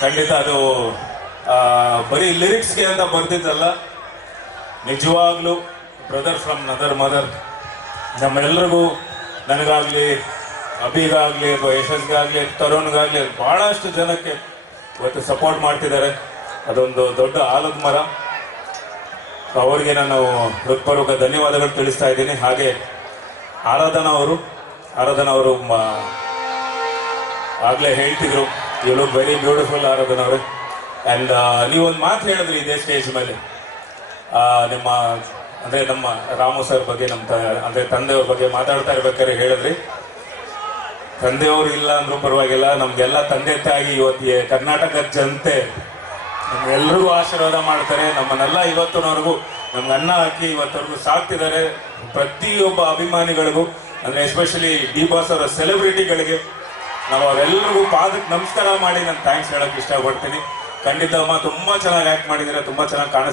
ಖಂಡಿತ ಅದು ಬರೀ ಲಿರಿಕ್ಸ್ಗೆ ಅಂತ ಬರ್ತಿದ್ದಲ್ಲ ನಿಜವಾಗ್ಲೂ ಬ್ರದರ್ ಫ್ರಮ್ ನದರ್ ಮದರ್ ನಮ್ಮೆಲ್ಲರಿಗೂ ನನಗಾಗ್ಲಿ, ಅಭಿಗಾಗಲಿ, ಅಥವಾ ಯಶಸ್ಗಾಗಲಿ, ತರುಣ್ಗಾಗ್ಲಿ, ಬಹಳಷ್ಟು ಜನಕ್ಕೆ ಇವತ್ತು ಸಪೋರ್ಟ್ ಮಾಡ್ತಿದ್ದಾರೆ. ಅದೊಂದು ದೊಡ್ಡ ಆಲದ ಮರ ಅವರಿಗೆ ನಾನು ಹೃತ್ಪೂರ್ವಕ ಧನ್ಯವಾದಗಳು ತಿಳಿಸ್ತಾ ಇದ್ದೀನಿ. ಹಾಗೆ ಆರಾಧನಾ ಅವರು ಆರಾಧನಾ ಅವರು ಆಗ್ಲೇ ಹೇಳ್ತಿದ್ರು. You look very beautiful Aradhana ಅವರು ಆ್ಯಂಡ್ ನೀವೊಂದು ಮಾತು ಹೇಳಿದ್ರಿ ಇದೇ ಸ್ಟೇಜ್ ಮೇಲೆ. ನಿಮ್ಮ, ಅಂದ್ರೆ ನಮ್ಮ ರಾಮು ಸರ್ ಬಗ್ಗೆ, ನಮ್ಮ ತ- ಅಂದ್ರೆ ತಂದೆಯವ್ರ ಬಗ್ಗೆ ಮಾತಾಡ್ತಾ ಇರ್ಬೇಕಾದ್ರೆ ಹೇಳಿದ್ರಿ. ತಂದೆಯವರು ಇಲ್ಲ ಅಂದ್ರೂ ಪರವಾಗಿಲ್ಲ, ನಮ್ಗೆಲ್ಲ ತಂದೆ ತಾಯಿ ಇವತ್ತು ಈ ಕರ್ನಾಟಕದ ಜನತೆ. ನಮ್ಗೆಲ್ರಿಗೂ ಆಶೀರ್ವಾದ ಮಾಡ್ತಾರೆ. ನಮ್ಮನ್ನೆಲ್ಲ ಇವತ್ತಿನವರೆಗೂ, ನಮ್ಗೆ ಅನ್ನ ಹಾಕಿ ಇವತ್ತವರೆಗೂ ಸಾಕ್ತಿದ್ದಾರೆ. ಪ್ರತಿಯೊಬ್ಬ ಅಭಿಮಾನಿಗಳಿಗೂ, ಅಂದ್ರೆ ಎಸ್ಪೆಷಲಿ ಡಿ ಬಾಸ್ ಅವರ ಸೆಲೆಬ್ರಿಟಿಗಳಿಗೆ ನಾವು ಅವರೆಲ್ಲರಿಗೂ ಪಾದಕ್ಕೆ ನಮಸ್ಕಾರ ಮಾಡಿ ನಾನು ಥ್ಯಾಂಕ್ಸ್ ಹೇಳಕ್ ಇಷ್ಟಪಡ್ತೀನಿ. ಖಂಡಿತ ಅಮ್ಮ, ತುಂಬಾ ಚೆನ್ನಾಗಿ ಆಕ್ಟ್ ಮಾಡಿದ್ರೆ ತುಂಬಾ ಚೆನ್ನಾಗಿ ಕಾಣಿಸ್